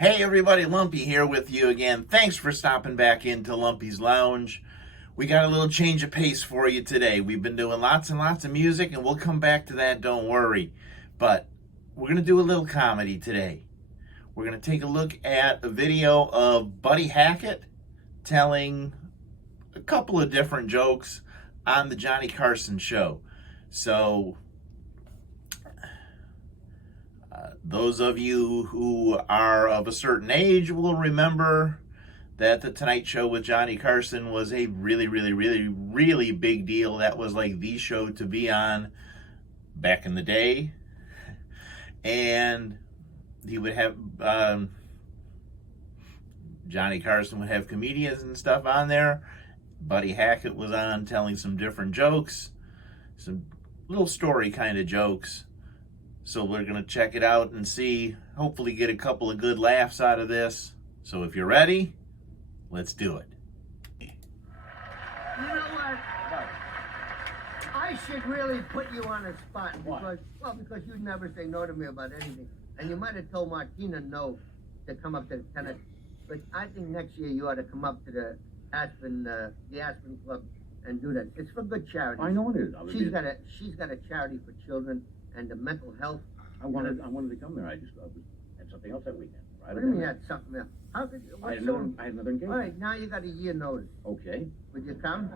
Hey everybody, Lumpy here with you again. Thanks for stopping back into Lumpy's Lounge. We got a little change of pace for you today. We've been doing lots and lots of music, and we'll come back to that, don't worry. But we're going to do a little comedy today. We're going to take a look at a video of Buddy Hackett telling a couple of different jokes on the Johnny Carson show. So those of you who are of a certain age will remember that the Tonight Show with Johnny Carson was a really big deal. That was like the show to be on back in the day. And he would have, Johnny Carson would have comedians and stuff on there. Buddy Hackett was on telling some different jokes, some little story kind of jokes. So we're going to check it out and see, hopefully get a couple of good laughs out of this. So if you're ready, let's do it. You know what? I should really put you on the spot because you'd never say no to me about anything. And you might have told Martina no to come up to the tennis. But I think next year you ought to come up to the Aspen Club and do that. It's for good charity. I know it is. She's got a charity for children and the mental health. I wanted to come there. I had something else that weekend. Right? What do you mean you had something else? How could you? I had another engagement. All right, now you got a year notice. Okay. Would you come?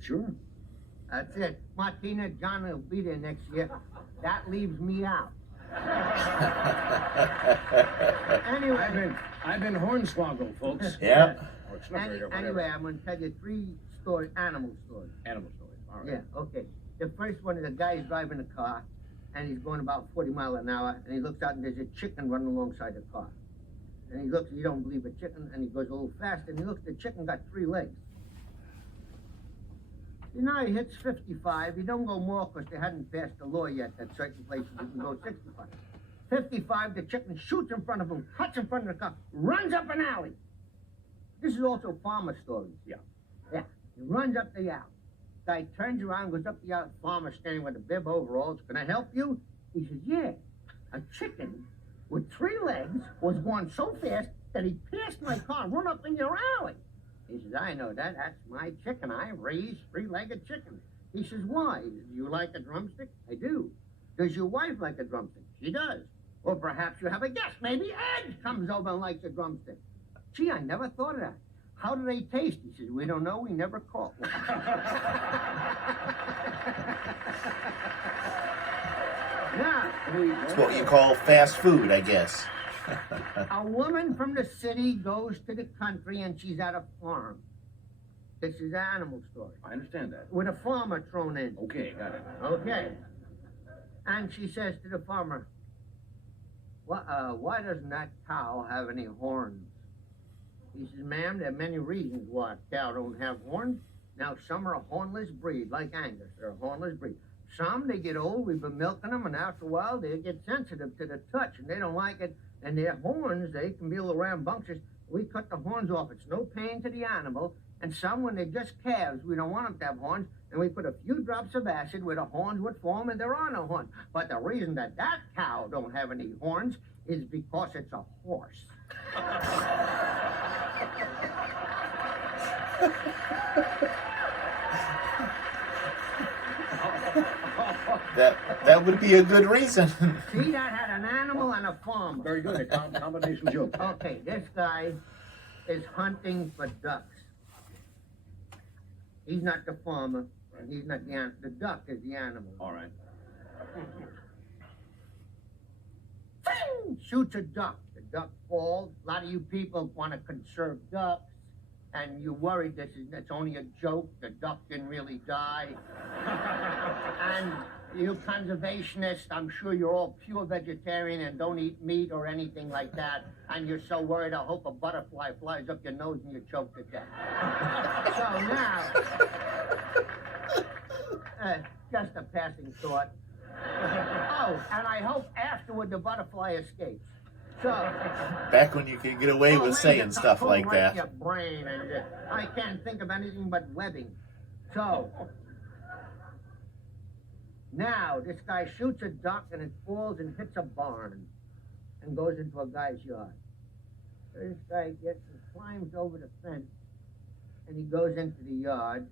Sure. That's it. Martina, John will be there next year. That leaves me out. Anyway, I've been hornswoggled, folks. Yeah. Anyway, I'm going to tell you three animal stories. Animal stories. All right. Yeah. Okay. The first one is a guy's driving a car, and he's going about 40 miles an hour, and he looks out and there's a chicken running alongside the car. And he looks, you don't believe a chicken, and he goes a little faster, and he looks, the chicken got 3 legs. You know, he hits 55. He don't go more because they hadn't passed the law yet that certain places you can go 65. 55, the chicken shoots in front of him, cuts in front of the car, runs up an alley. This is also farmer stories. Yeah. Yeah. He runs up the alley. Guy turns around, goes up the alley. Farmer standing with a bib overalls. Can I help you? He says, yeah. A chicken with 3 legs was going so fast that he passed my car and run up in your alley. He says, I know that. That's my chicken. I raise 3-legged chickens. He says, why? Do you like a drumstick? I do. Does your wife like a drumstick? She does. Or perhaps you have a guest. Maybe Ed comes over and likes a drumstick. Gee, I never thought of that. How do they taste? He says, we don't know. We never caught one. Now, It's what you call fast food, I guess. a woman from the city goes to the country and she's at a farm. This is an animal story. I understand that. With a farmer thrown in. Okay, got it. Okay. And she says to the farmer, why doesn't that cow have any horns? He says, ma'am, there are many reasons why a cow don't have horns. Now, some are a hornless breed, like Angus. They're a hornless breed. Some, they get old, we've been milking them, and after a while, they get sensitive to the touch, and they don't like it. And their horns, they can be a little rambunctious. We cut the horns off. It's no pain to the animal. And some, when they're just calves, we don't want them to have horns, and we put a few drops of acid where the horns would form, and there are no horns. But the reason that cow don't have any horns is because it's a horse. That would be a good reason. See, that had an animal and a farmer. Very good. A combination joke. Okay, this guy is hunting for ducks. He's not the farmer, and he's not the animal. The duck is the animal. All right. Bing! Shoots a duck. The duck falls. A lot of you people want to conserve ducks, and you worried it's only a joke. The duck didn't really die. And you conservationists, I'm sure you're all pure vegetarian and don't eat meat or anything like that. And you're so worried, I hope a butterfly flies up your nose and you choke to death. So now, just a passing thought. Oh, and I hope afterward the butterfly escapes. So, back when you could get away with saying stuff like right that. Your brain, and I can't think of anything but webbing. So, now this guy shoots a duck and it falls and hits a barn and goes into a guy's yard. So this guy climbs over the fence, and he goes into the yard,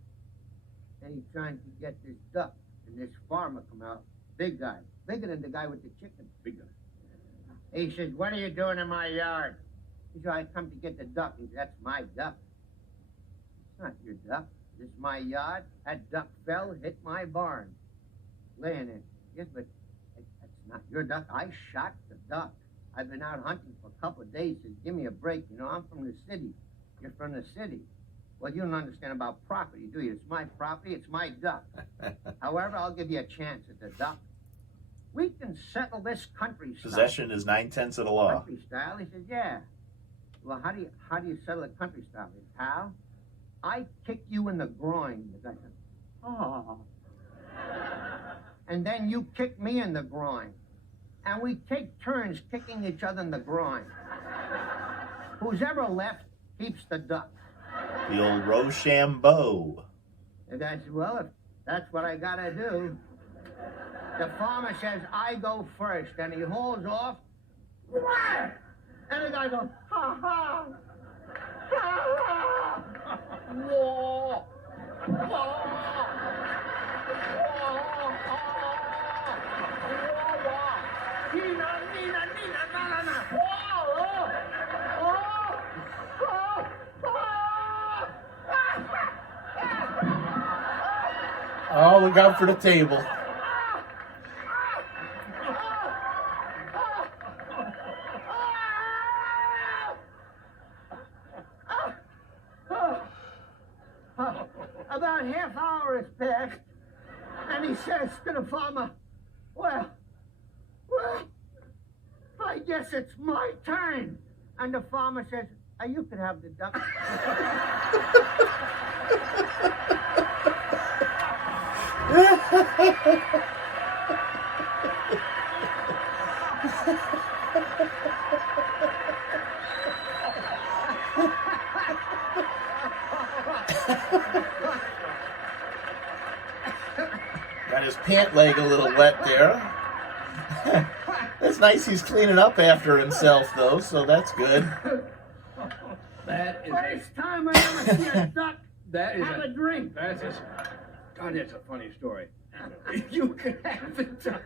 and he's trying to get this duck. And this farmer come out, big guy, bigger than the guy with the chicken. Big guy. He says, "What are you doing in my yard?" He said, "I come to get the duck." He said, "That's my duck." "It's not your duck. This is my yard. That duck fell, hit my barn. Laying there." "Yes, but that's not your duck. I shot the duck. I've been out hunting for a couple of days. He says, give me a break. You know, I'm from the city. You're from the city. Well, you don't understand about property, do you? It's my property. It's my duck. However, I'll give you a chance at the duck. We can settle this country style." Possession is 9/10 of the law. "Country style?" He says, "Yeah." "Well, how do you settle a country style?" He says, "How? I kick you in the groin." The guy said, "Oh." "And then you kick me in the groin. And we take turns kicking each other in the groin. Who's ever left keeps the duck." The old Rochambeau. The guy said, "Well, if that's what I gotta do." The farmer says, "I go first," and he hauls off. Whack! And the guy goes, "Ha ha! Ha ha! Whoa! Nina, Nina, Nina, na, na, na. Whoa! Oh! Oh! Oh, look out for the table. About half hour has passed, and he says to the farmer, well, I guess it's my turn." And the farmer says, "You could have the duck." Got his pant leg a little wet there. That's nice. He's cleaning up after himself, though, so that's good. That is First time I ever see a duck have a drink. God, that's a funny story. You can have the duck.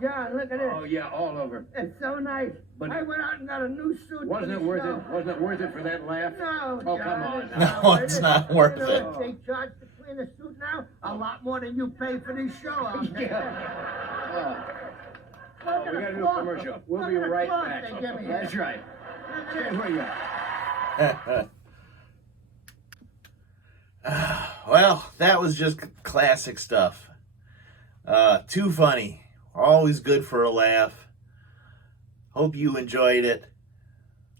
John, look at this. Oh yeah, all over. It's so nice. But I went out and got a new suit. Wasn't it worth it? Wasn't it worth it for that laugh? No, Oh, John, come on it's now. No, it's not worth You know, it. They charge to clean a suit now a lot more than you pay for this show. I'll tell you. Oh, we got to do a commercial. We'll be right back. They give me That's here. right. Look at Stand this. where you are. Well, that was just classic stuff. Too funny. Always good for a laugh. Hope you enjoyed it.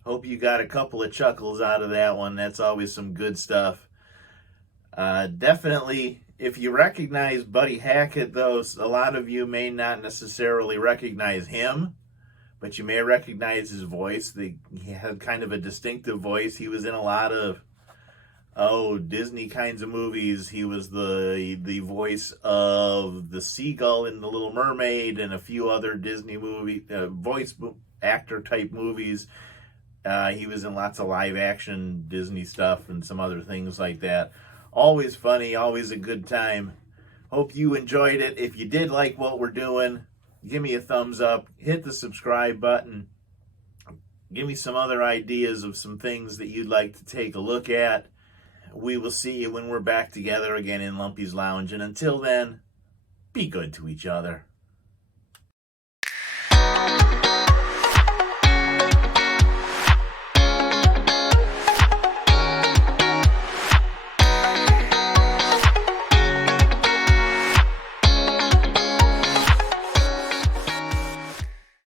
Hope you got a couple of chuckles out of that one. That's always some good stuff. Definitely, if you recognize Buddy Hackett, though, a lot of you may not necessarily recognize him, but you may recognize his voice. He had kind of a distinctive voice. He was in a lot of Disney kinds of movies. He was the voice of the seagull in The Little Mermaid and a few other Disney voice actor type movies. He was in lots of live action Disney stuff and some other things like that. Always funny, always a good time. Hope you enjoyed it. If you did like what we're doing, give me a thumbs up. Hit the subscribe button. Give me some other ideas of some things that you'd like to take a look at. We will see you when we're back together again in Lumpy's Lounge. And until then, be good to each other.